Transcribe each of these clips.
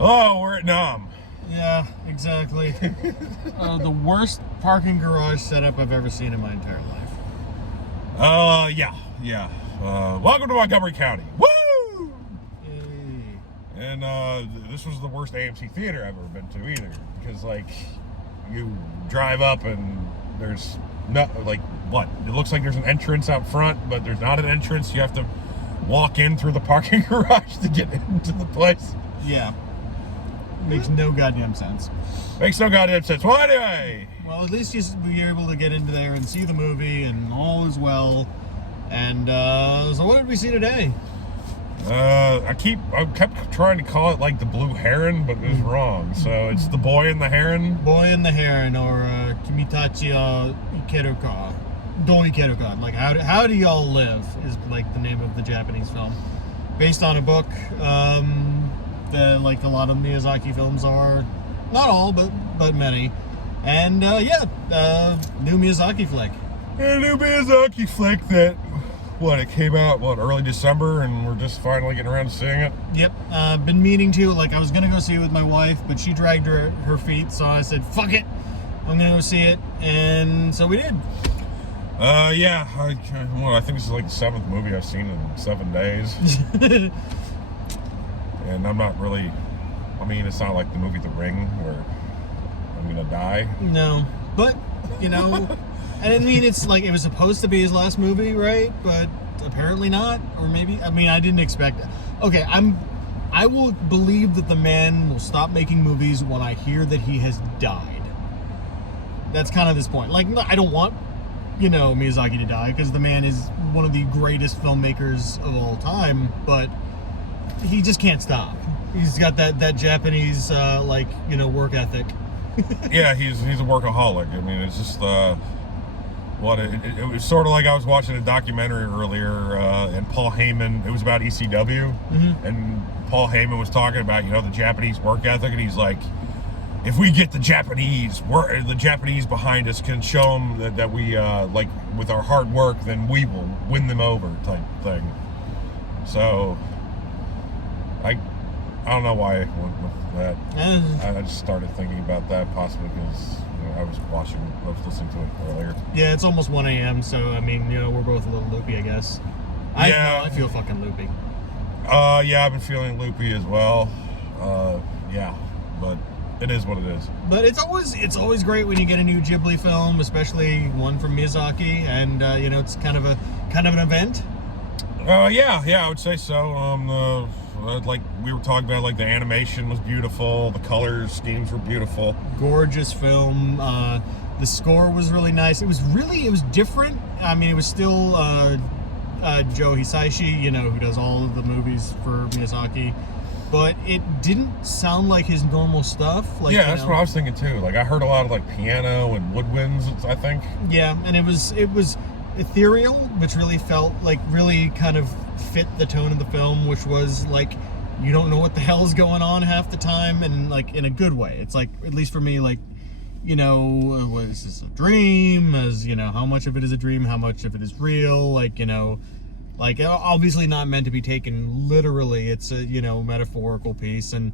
Oh, we're at Nam. Yeah, exactly. The worst parking garage setup I've ever seen in my entire life. Yeah. Welcome to Montgomery County. Woo! Hey. And this was the worst AMC theater I've ever been to either, because like you drive up and there's no it looks like there's an entrance out front, but there's not an entrance. You have to walk in through the parking garage to get into the place. Yeah. Makes no goddamn sense. Makes no goddamn sense. Well, anyway. Well, at least you're able to get into there and see the movie, and all is well. And so what did we see today? I kept trying to call it like the Blue Heron, but it was wrong. So it's the Boy and the Heron. Boy and the Heron, or Kimitachi Ikeruka. Do Ikeruka. Like how do y'all live is like the name of the Japanese film, based on a book. Like a lot of Miyazaki films are, not all, but many. And new Miyazaki flick. A new Miyazaki flick that, it came out, early December, and we're just finally getting around to seeing it? Yep, been meaning to, I was gonna go see it with my wife, but she dragged her feet, so I said, fuck it, I'm gonna go see it, and so we did. I think this is like the 7th movie I've seen in 7 days. And I'm not really, it's not like the movie The Ring where I'm gonna die. No, but, it's like, it was supposed to be his last movie, right? But apparently not, or maybe, I didn't expect it. Okay, I will believe that the man will stop making movies when I hear that he has died. That's kind of this point. I don't want, Miyazaki to die, because the man is one of the greatest filmmakers of all time, but he just can't stop. He's got that Japanese work ethic. Yeah, he's a workaholic. It's just it was sort of like I was watching a documentary earlier, and Paul Heyman. It was about ECW, and Paul Heyman was talking about the Japanese work ethic, and he's like, if we get the Japanese behind us, can show them that we with our hard work, then we will win them over, type thing. So. I don't know why I went with that. I just started thinking about that, possibly because I was listening to it earlier. Yeah, it's almost 1 a.m., so we're both a little loopy, I guess. I feel fucking loopy. I've been feeling loopy as well. But it is what it is. But it's always great when you get a new Ghibli film, especially one from Miyazaki, and it's kind of an event. I would say so. Like we were talking about, the animation was beautiful, the color schemes were beautiful. Gorgeous film. The score was really nice. It was different. It was still Joe Hisaishi, who does all of the movies for Miyazaki, but it didn't sound like his normal stuff. That's what I was thinking too. I heard a lot of piano and woodwinds, I think. Yeah, and it was ethereal, which really felt really kind of fit the tone of the film, which was you don't know what the hell's going on half the time, and in a good way. It's at least for me, was this a dream? How much of it is a dream? How much of it is real? Obviously not meant to be taken literally. It's a metaphorical piece, and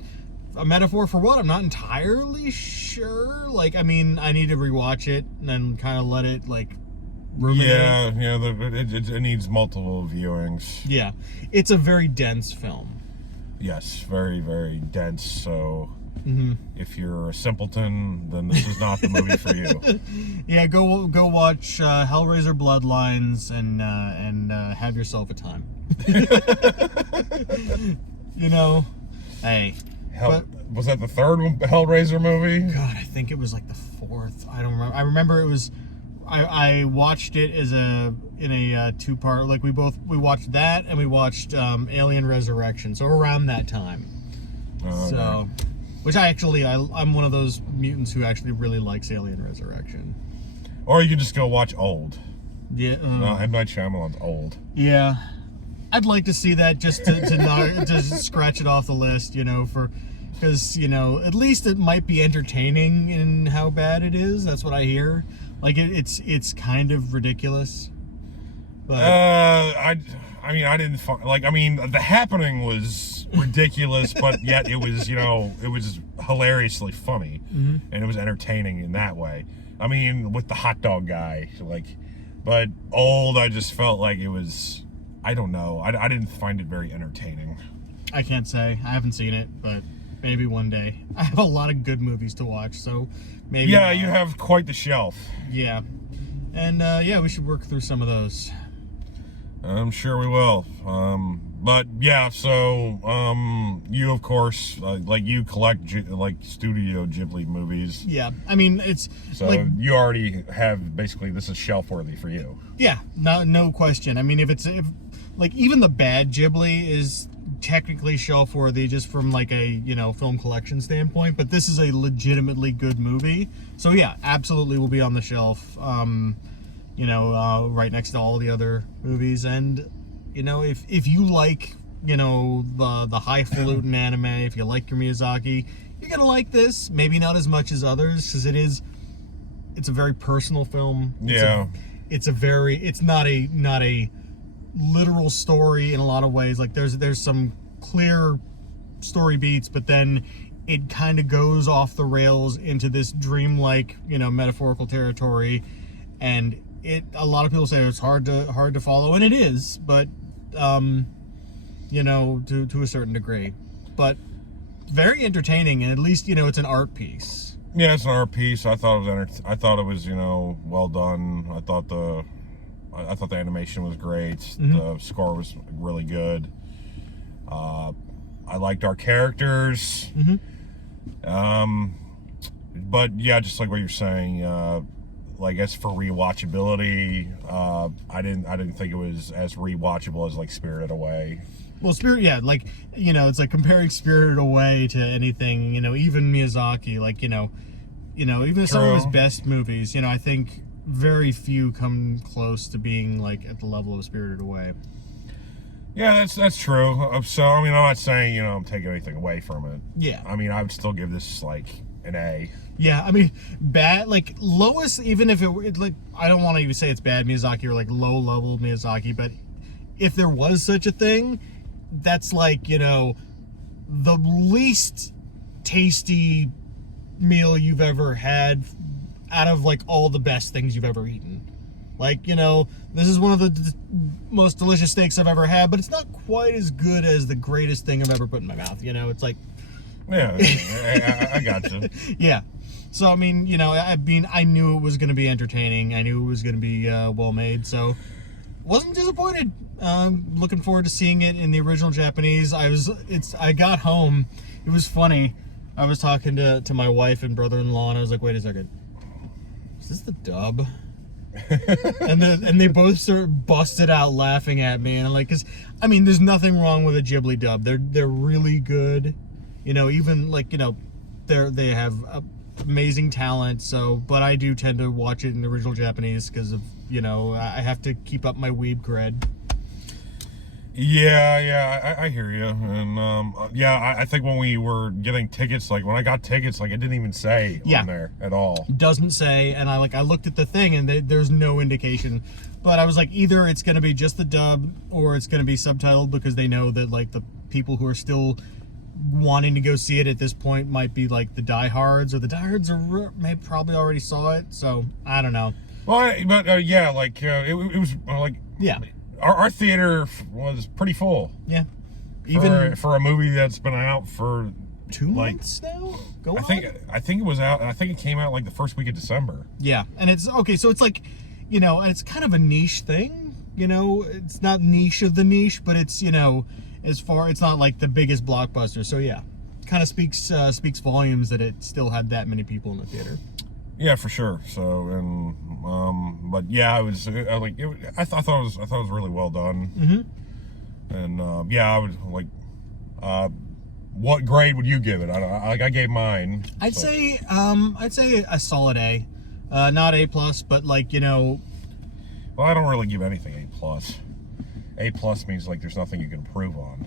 a metaphor for what? I'm not entirely sure. I need to rewatch it and then kind of let it ruminate. It needs multiple viewings. Yeah, it's a very dense film. Yes, very, very dense. So if you're a simpleton, then this is not the movie for you. Yeah, go watch Hellraiser Bloodlines and have yourself a time. Hey. Was that the third Hellraiser movie? God, I think it was the 4th. I don't remember. I remember it was. I watched it in a 2-part. We watched that, and we watched Alien Resurrection. So around that time. So, which I'm one of those mutants who actually really likes Alien Resurrection. Or you can just go watch Old. Yeah. M. Night Shyamalan's Old. Yeah, I'd like to see that just to scratch it off the list. Because at least it might be entertaining in how bad it is. That's what I hear. It's kind of ridiculous. But I didn't find The Happening was ridiculous, but yet it was, it was hilariously funny, and it was entertaining in that way. I mean, with the hot dog guy, but old, I just felt like it was, I don't know, I didn't find it very entertaining. I can't say. I haven't seen it, but maybe one day. I have a lot of good movies to watch, so maybe. Yeah, you have quite the shelf. Yeah. And, we should work through some of those. I'm sure we will. But yeah, so you of course you collect Studio Ghibli movies. Yeah, I mean it's so you already have basically this is shelf worthy for you. Yeah, no question. I mean if even the bad Ghibli is technically shelf worthy just from a film collection standpoint, but this is a legitimately good movie. So yeah, absolutely will be on the shelf. Right next to all the other movies. And, if you like, the highfalutin anime, if you like your Miyazaki, you're going to like this. Maybe not as much as others, because it's a very personal film. Yeah. It's not a literal story in a lot of ways. Like, there's some clear story beats, but then it kind of goes off the rails into this dreamlike, metaphorical territory. And a lot of people say it's hard to follow, and it is, but to a certain degree, but very entertaining, and at least it's an art piece. Yeah, it's an art piece. I thought it was well done. I thought the animation was great. The score was really good. I liked our characters. But yeah, just like what you're saying. As for rewatchability, I didn't think it was as rewatchable as Spirited Away. Well, it's like comparing Spirited Away to anything, even Miyazaki, even some of his best movies, I think very few come close to being at the level of Spirited Away. Yeah, that's true. So I mean, I'm not saying I'm taking anything away from it. Yeah. I mean, I would still give this an A. Yeah, I mean, bad, lowest, even if I don't want to even say it's bad Miyazaki or low level Miyazaki, but if there was such a thing, that's the least tasty meal you've ever had out of all the best things you've ever eaten. This is one of the most delicious steaks I've ever had, but it's not quite as good as the greatest thing I've ever put in my mouth. It's yeah, I got you. Yeah. So, I mean, I knew it was going to be entertaining. I knew it was going to be well made. So, wasn't disappointed. Looking forward to seeing it in the original Japanese. I got home. It was funny. I was talking to my wife and brother-in-law, and I was like, wait a second. Is this the dub? and they both sort of busted out laughing at me. And because, I mean, there's nothing wrong with a Ghibli dub. They're really good. Even they have amazing talent. So, but I do tend to watch it in the original Japanese because of I have to keep up my weeb cred. Yeah, I hear you, and I think when we were getting tickets, when I got tickets, it didn't even say on there at all. Doesn't say, and I looked at the thing, and there's no indication. But I was either it's going to be just the dub, or it's going to be subtitled because they know that the people who are still wanting to go see it at this point might be the diehards, or the diehards may probably already saw it. So I don't know. Well, but it was yeah. Our theater was pretty full. Yeah. Even for a movie that's been out for 2 months now? I think it was out. I think it came out the first week of December. Yeah. And it's okay, so it's and it's kind of a niche thing, it's not niche of the niche, but it's it's not the biggest blockbuster. So yeah. Kind of speaks volumes that it still had that many people in the theater. Yeah, for sure. So, and but yeah, I thought it was really well done. And I would what grade would you give it? I gave mine. I'd say a solid A, not A plus, but Well, I don't really give anything A plus. A plus means there's nothing you can improve on.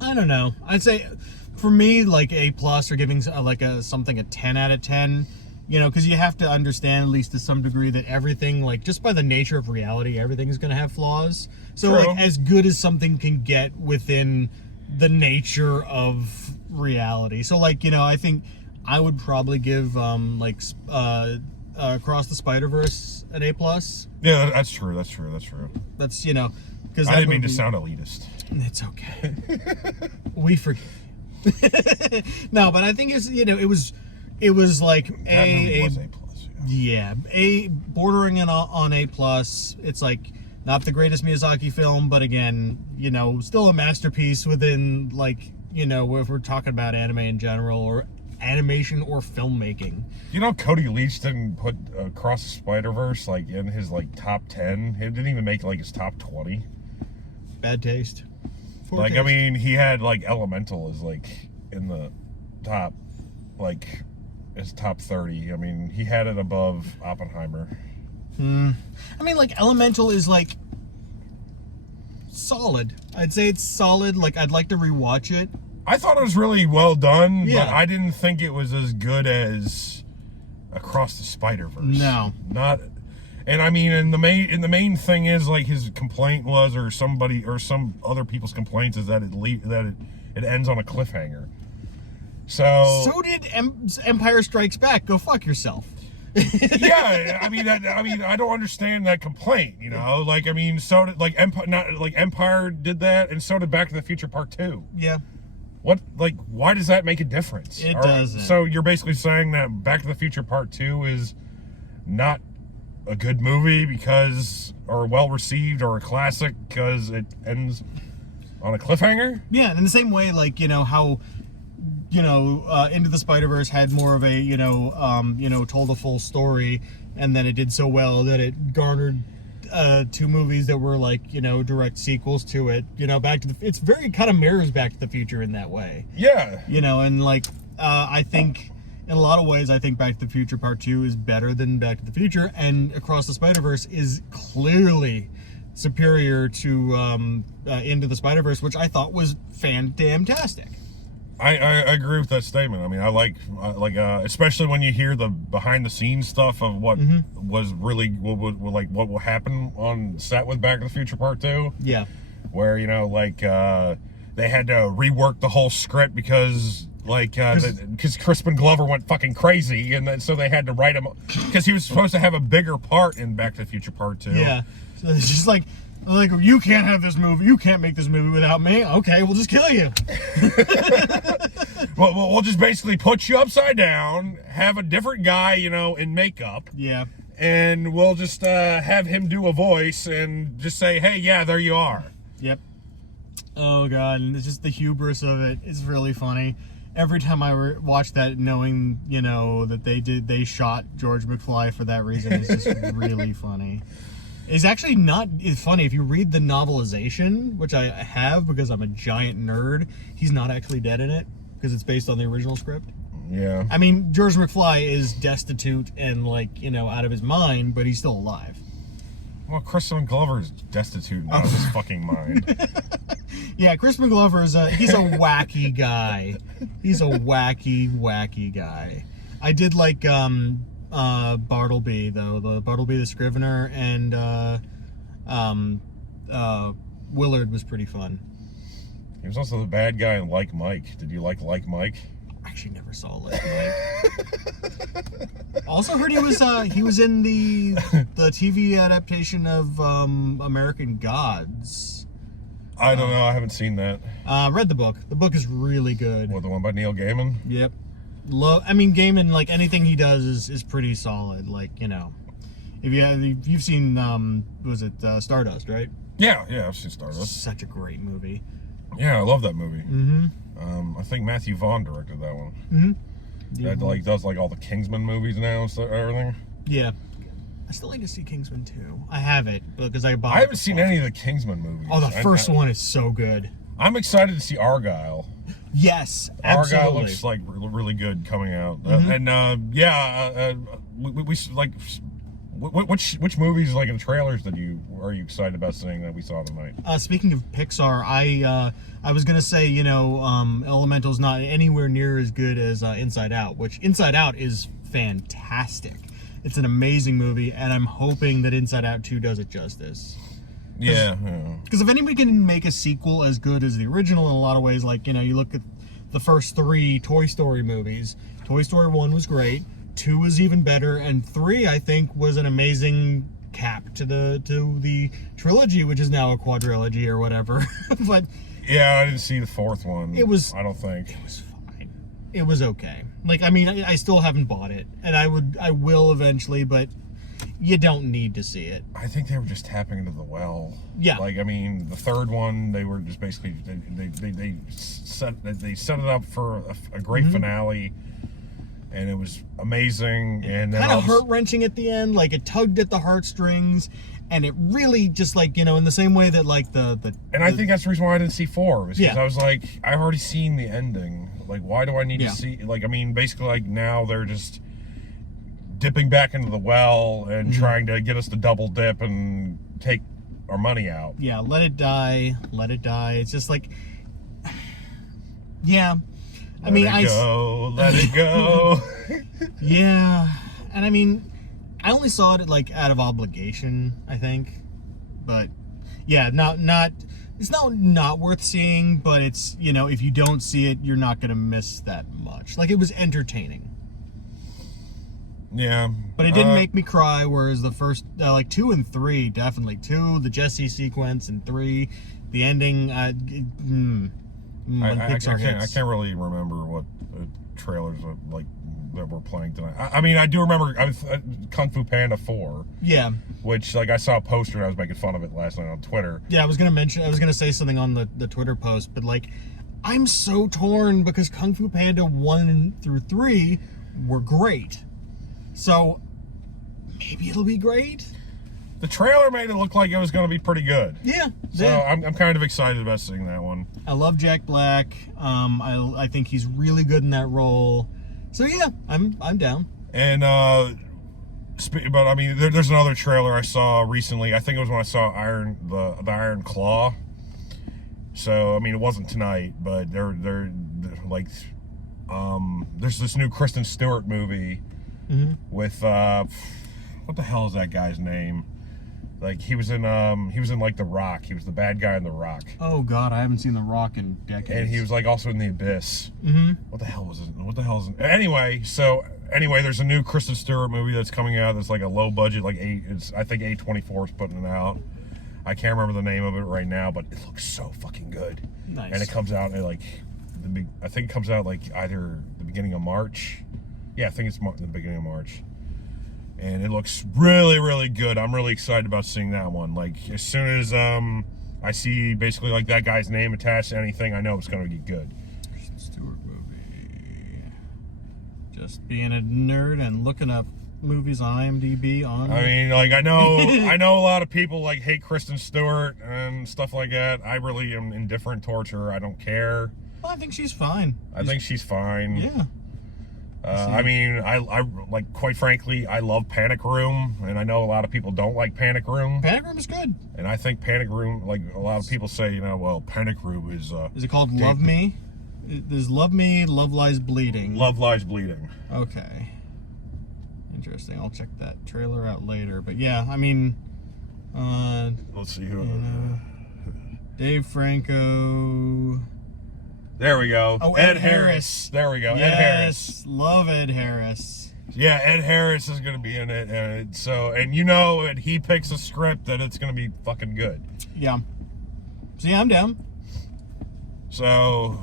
I don't know. I'd say for me A plus or giving something a 10 out of 10. Because you have to understand, at least to some degree, that everything, just by the nature of reality, everything's going to have flaws. So, True. as good as something can get within the nature of reality. So, like, I think I would probably give Across the Spider-Verse an A+. Yeah, that's true. That's That's, because I didn't mean to sound elitist. It's okay. We forgive. No, but I think it was like that movie was A+. Yeah, bordering on A+. It's like not the greatest Miyazaki film, but again, still a masterpiece within, like, if we're talking about anime in general or animation or filmmaking. Cody Leach didn't put Across the Spider-Verse like in his like top 10. He didn't even make like his top 20. Bad taste. Like taste. I mean, he had like Elemental is like in the top, like his top 30. I mean, he had it above Oppenheimer. I mean, like, Elemental is like solid. I'd say it's solid. Like, I'd like to rewatch it. I thought it was really well done, yeah. But I didn't think it was as good as Across the Spider-Verse. No. Not, and I mean, and the main thing is, like, his complaint was, or somebody, or some other people's complaints is that it ends on a cliffhanger. So did Empire Strikes Back. Go fuck yourself. Yeah, I mean, I don't understand that complaint. Like, I mean, so did Empire did that, and so did Back to the Future Part 2. Yeah. What, like, why does that make a difference? It doesn't. So you're basically saying that Back to the Future Part 2 is not a good movie or well received, or a classic because it ends on a cliffhanger? Yeah, and in the same way, like, how Into the Spider-Verse had more of a, told a full story, and then it did so well that it garnered two movies that were like, direct sequels to it. It's very kind of mirrors Back to the Future in that way. Yeah. And like, I think in a lot of ways, I think Back to the Future Part 2 is better than Back to the Future, and Across the Spider-Verse is clearly superior to Into the Spider-Verse, which I thought was fan-damn-tastic. I agree with that statement. I mean, I like especially when you hear the behind the scenes stuff of what was really what will happen on set with Back to the Future Part 2. Yeah. Where, they had to rework the whole script because Crispin Glover went fucking crazy, and then, so they had to write him because he was supposed to have a bigger part in Back to the Future Part 2. Yeah. So it's just like, you can't have this movie. You can't make this movie without me. Okay, we'll just kill you. Well, we'll just basically put you upside down, have a different guy, in makeup. Yeah. And we'll just have him do a voice and just say, hey, yeah, there you are. Yep. Oh, God. And it's just the hubris of it. It's really funny. Every time I watch that, knowing, that they shot George McFly for that reason, is just really funny. It's actually not. It's funny if you read the novelization, which I have because I'm a giant nerd. He's not actually dead in it because it's based on the original script. Yeah. I mean, George McFly is destitute and out of his mind, but he's still alive. Well, Crispin Glover is destitute and out of his fucking mind. Yeah, Crispin Glover he's a wacky guy. He's a wacky guy. I did like Bartleby, though. The Bartleby the Scrivener and Willard was pretty fun. He was also the bad guy in Like Mike. Did you like Mike? I actually never saw Like Mike. Also heard he was in the TV adaptation of American Gods. I don't know. I haven't seen that. Read the book. The book is really good. What, the one by Neil Gaiman? Yep. Gaiman, like, anything he does is pretty solid. Like, if you've seen was it Stardust, right? Yeah, I've seen Stardust. Such a great movie. Yeah, I love that movie. Mm-hmm. I think Matthew Vaughn directed that one. Mm-hmm. Yeah. That does all the Kingsman movies now and stuff, everything. Yeah. I still like to see Kingsman 2. I have it because I bought. I haven't seen any of the Kingsman movies. Oh, the first one is so good. I'm excited to see Argyle. Yes, absolutely. Argyle looks like really good coming out. We like. Which movies, like in trailers, are you excited about seeing that we saw tonight? Speaking of Pixar, I was gonna say, Elemental's not anywhere near as good as Inside Out, which Inside Out is fantastic. It's an amazing movie, and I'm hoping that Inside Out 2 does it justice. Yeah. Because if anybody can make a sequel as good as the original in a lot of ways, like, you look at the first 3 Toy Story movies. Toy Story 1 was great, 2 was even better, and 3, I think, was an amazing cap to the trilogy, which is now a quadrilogy or whatever. But yeah, I didn't see the 4th one. I don't think it was fine. It was okay. Like, I mean, I still haven't bought it, and I will eventually, but you don't need to see it. I think they were just tapping into the well. Yeah. Like, I mean, the 3rd one, they were just basically they set it up for a great finale, and it was amazing. And then kind of heart-wrenching at the end. Like, it tugged at the heartstrings, and it really just, like, in the same way that, like, I think that's the reason why I didn't see 4. Was because I was like, I've already seen the ending. Like, why do I need to see? Like, I mean, basically, like, now they're just dipping back into the well and trying to get us to double dip and take our money out. Yeah, let it die. It's just like, yeah. Let it go. Yeah, and I mean, I only saw it like out of obligation, I think, but yeah, it's not worth seeing, but it's, if you don't see it, you're not gonna miss that much. Like, it was entertaining. Yeah, but it didn't make me cry. Whereas the first, like 2 and 3, definitely 2, the Jesse sequence, and 3, the ending. I can't really remember what trailers like that were playing tonight. I mean, I do remember Kung Fu Panda 4. Yeah. Which, like, I saw a poster and I was making fun of it last night on Twitter. Yeah, I was gonna say something on the Twitter post, but like, I'm so torn because Kung Fu Panda 1 through 3 were great. So, maybe it'll be great. The trailer made it look like it was going to be pretty good. Yeah. So I'm kind of excited about seeing that one. I love Jack Black. I think he's really good in that role. So yeah, I'm down. And but I mean, there's another trailer I saw recently. I think it was when I saw the Iron Claw. So I mean, it wasn't tonight, but they're like, there's this new Kristen Stewart movie. With what the hell is that guy's name? Like, he was in like The Rock. He was the bad guy in The Rock. Oh God, I haven't seen The Rock in decades. And he was like also in The Abyss. What the hell was it? Anyway, there's a new Kristen Stewart movie that's coming out. That's like a low budget, like I think A24 is putting it out. I can't remember the name of it right now, but it looks so fucking good. Nice. And it comes out in like I think it comes out like either the beginning of March. Yeah, I think it's the beginning of March. And it looks really, really good. I'm really excited about seeing that one. Like, as soon as I see basically like that guy's name attached to anything, I know it's going to be good. Kristen Stewart movie. Just being a nerd and looking up movies on IMDb on... I mean, like, I know a lot of people like hate Kristen Stewart and stuff like that. I really am indifferent towards her. I don't care. Well, I think she's fine. I think she's fine. Yeah. I mean, I like, quite frankly, I love Panic Room, and I know a lot of people don't like Panic Room. Panic Room is good. And I think Panic Room, like, a lot of people say, well, Panic Room is... Is it called Love Me? There's Love Me, Love Lies Bleeding. Love Lies Bleeding. Okay. Interesting. I'll check that trailer out later. But yeah, I mean... let's see who... Dave Franco... There we go. Oh, Ed Harris. There we go. Yes, Ed Harris. Love Ed Harris. Yeah, Ed Harris is going to be in it. And and he picks a script that it's going to be fucking good. Yeah. So yeah, I'm down. So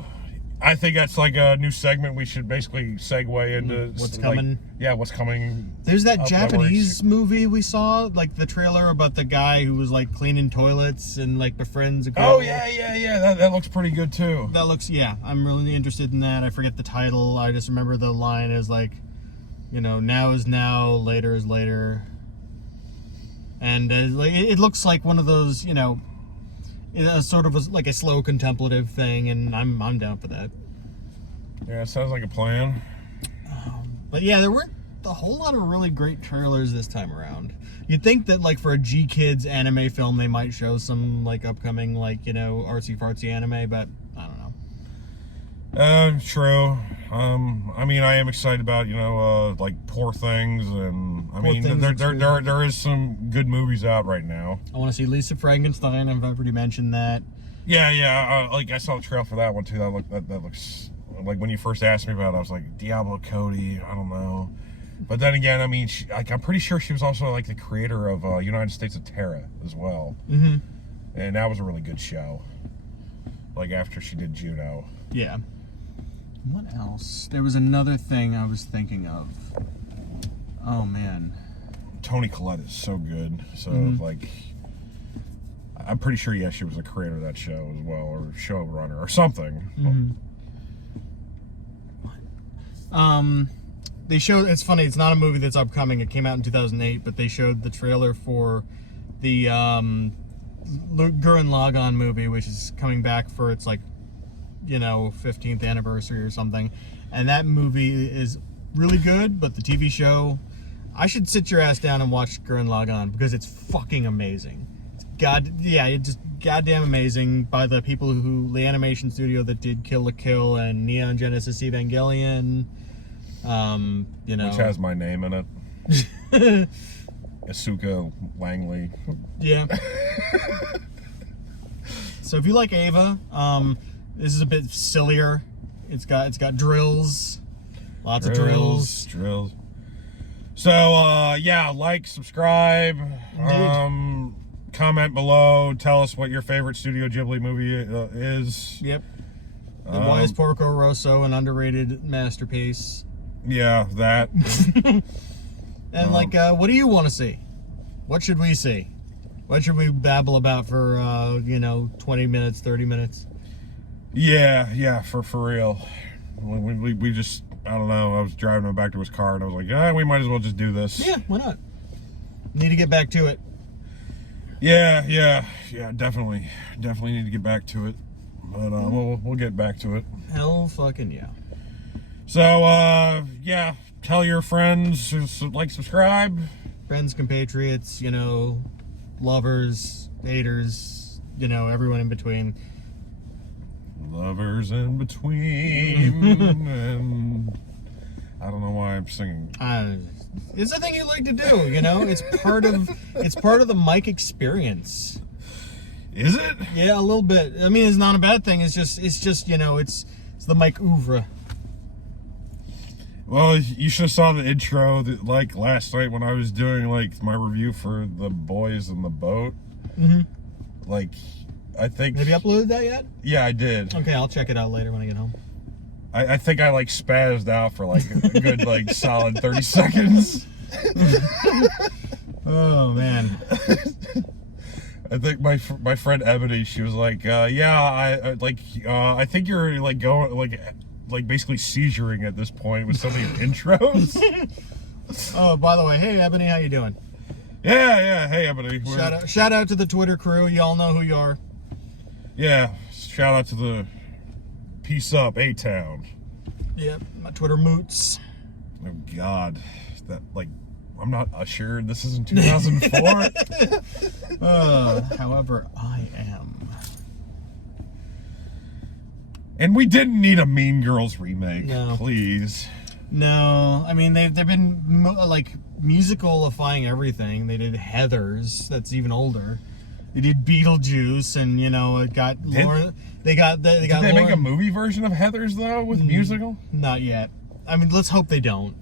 I think that's like a new segment we should basically segue into. What's coming? Yeah, what's coming. There's that Japanese movie we saw, like the trailer about the guy who was like cleaning toilets and like befriends a girl. Oh yeah. That looks pretty good too. That looks, yeah. I'm really interested in that. I forget the title. I just remember the line is like, now is now, later is later. And like it looks like one of those, sort of like a slow contemplative thing, and I'm down for that. Yeah, it sounds like a plan. But yeah, there weren't a whole lot of really great trailers this time around. You'd think that like for a G-Kids anime film, they might show some like upcoming like artsy fartsy anime, but I don't know. True. I mean, I am excited about, like Poor Things, and I Poor mean, Things there is some good movies out right now. I want to see Lisa Frankenstein. I've already mentioned that. Yeah. Like I saw the trail for that one too. That looks like, when you first asked me about it, I was like, Diablo Cody. I don't know, but then again, I mean, I'm pretty sure she was also like the creator of United States of Terror as well. Mm-hmm. And that was a really good show. Like after she did Juno. Yeah. What else? There was another thing I was thinking of. Oh man. Toni Collette is so good. So like, I'm pretty sure she was the creator of that show as well, or showrunner or something. They showed. It's funny. It's not a movie that's upcoming. It came out in 2008, but they showed the trailer for the Gurren Lagann movie, which is coming back for its 15th anniversary or something. And that movie is really good, but the TV show, I should sit your ass down and watch Gurren Lagann because it's fucking amazing. It's just goddamn amazing, by the people the animation studio that did Kill la Kill and Neon Genesis Evangelion. Which has my name in it. Asuka Langley. Yeah. So if you like Ava, this is a bit sillier. It's got drills. Lots of drills. So like, subscribe, comment below, tell us what your favorite Studio Ghibli movie is. Yep. Why is Porco Rosso an underrated masterpiece? Yeah, that. And what do you want to see? What should we see? What should we babble about for 20 minutes, 30 minutes? Yeah, for real. We just, I don't know, I was driving him back to his car and I was like, we might as well just do this. Yeah, why not? Need to get back to it. Yeah, definitely need to get back to it. But we'll get back to it. Hell fucking yeah. So, tell your friends, subscribe. Friends, compatriots, lovers, haters, everyone in between. Lovers in between. And I don't know why I'm singing. It's a thing you like to do, It's part of the mic experience. Is it? Yeah, a little bit. I mean, it's not a bad thing. It's just it's the mic oeuvre. Well, you should have saw the intro last night when I was doing my review for The Boys in the Boat. I think. Have you uploaded that yet? Yeah, I did. Okay, I'll check it out later when I get home. I think I spazzed out for a good solid 30 seconds. Oh man. I think my friend Ebony, she was like, I think you're going basically seizuring at this point with some of your intros. Oh, by the way, hey Ebony, how you doing? Yeah, hey Ebony. Shout out to the Twitter crew. Y'all know who you are. Yeah, shout out to the Peace Up A-Town. Yep, my Twitter moots. Oh God, that I'm not assured this isn't 2004. However, I am. And we didn't need a Mean Girls remake, no. Please. No, I mean they've been musicalifying everything. They did Heathers, that's even older. They did Beetlejuice, and it got Lauren. Did they make a movie version of Heathers though with musical? Not yet. I mean, let's hope they don't.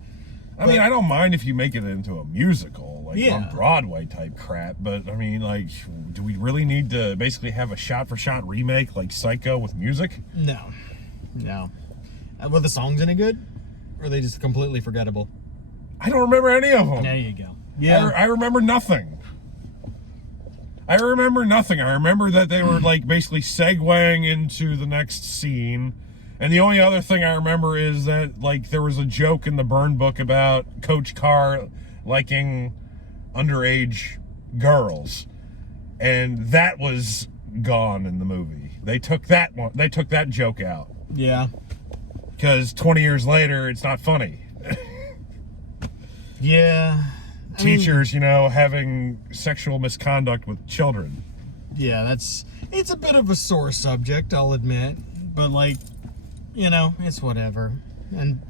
I mean, I don't mind if you make it into a musical, on Broadway type crap. But I mean, do we really need to basically have a shot-for-shot remake like Psycho with music? No. Were the songs any good? Or are they just completely forgettable? I don't remember any of them. There you go. Yeah. I remember nothing. I remember that they were basically segueing into the next scene. And the only other thing I remember is that there was a joke in the burn book about Coach Carr liking underage girls. And that was gone in the movie. They took that joke out. Yeah. Because 20 years later, it's not funny. Yeah. Teachers, having sexual misconduct with children. Yeah, it's a bit of a sore subject, I'll admit. But, it's whatever. And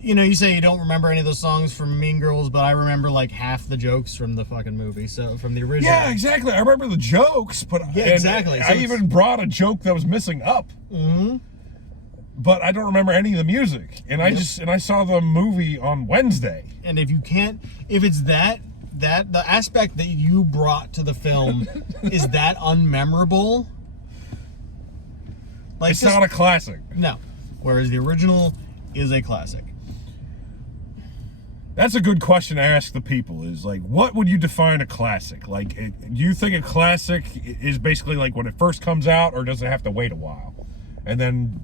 you say you don't remember any of those songs from Mean Girls, but I remember like half the jokes from the fucking movie, so from the original. Yeah, exactly. I remember the jokes, but yeah, exactly. I even brought a joke that was missing up. Mm-hmm. But I don't remember any of the music, and I saw the movie on Wednesday. And if it's the aspect that you brought to the film is that unmemorable, like it's not a classic. No, whereas the original is a classic. That's a good question to ask the people. Is like, what would you define a classic? Like, do you think a classic is basically like when it first comes out, or does it have to wait a while, and then?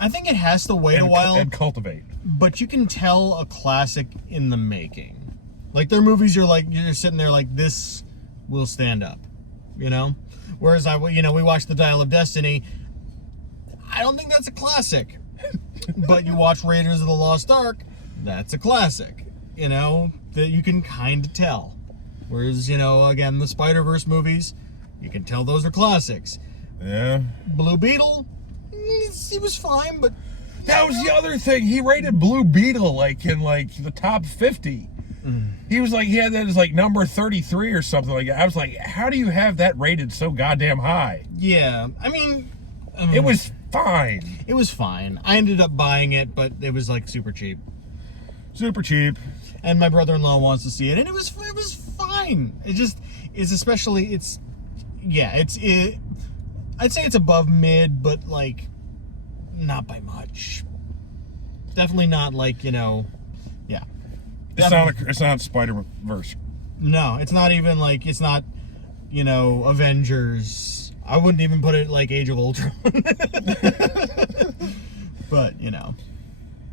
I think it has to wait a while and cultivate. But you can tell a classic in the making. Like their movies, you're sitting there like, this will stand up, Whereas we watched The Dial of Destiny. I don't think that's a classic. But you watch Raiders of the Lost Ark, that's a classic. That you can kind of tell. Whereas again, the Spider-Verse movies, you can tell those are classics. Yeah. Blue Beetle. He was fine, but that was the other thing. He rated Blue Beetle in the top 50. He was he had that as number 33 or something like that. I was like, how do you have that rated so goddamn high? Yeah, I mean, it was fine. It was fine. I ended up buying it, but it was super cheap. Super cheap. And my brother-in-law wants to see it, and it was fine. It just is, especially I'd say it's above mid, but not by much. Definitely not yeah. It's not Spider-Verse. No, it's not even it's not, Avengers. I wouldn't even put it Age of Ultron. But,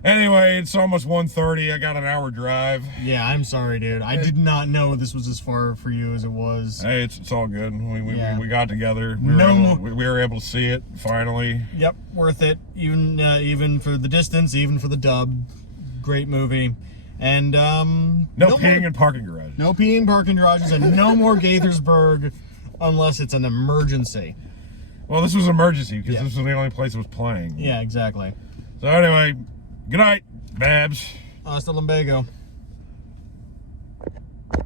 Anyway, it's almost 1:30. I got an hour drive. Yeah, I'm sorry, dude. I did not know this was as far for you as it was. Hey, it's all good. We got together. We were able to see it finally. Yep, worth it. Even for the distance, even for the dub. Great movie. And no peeing in parking garages. No peeing in parking garages, and no more Gaithersburg unless it's an emergency. Well, this was an emergency because this was the only place it was playing. Yeah, exactly. So anyway, good night, Babs. Hasta lumbago.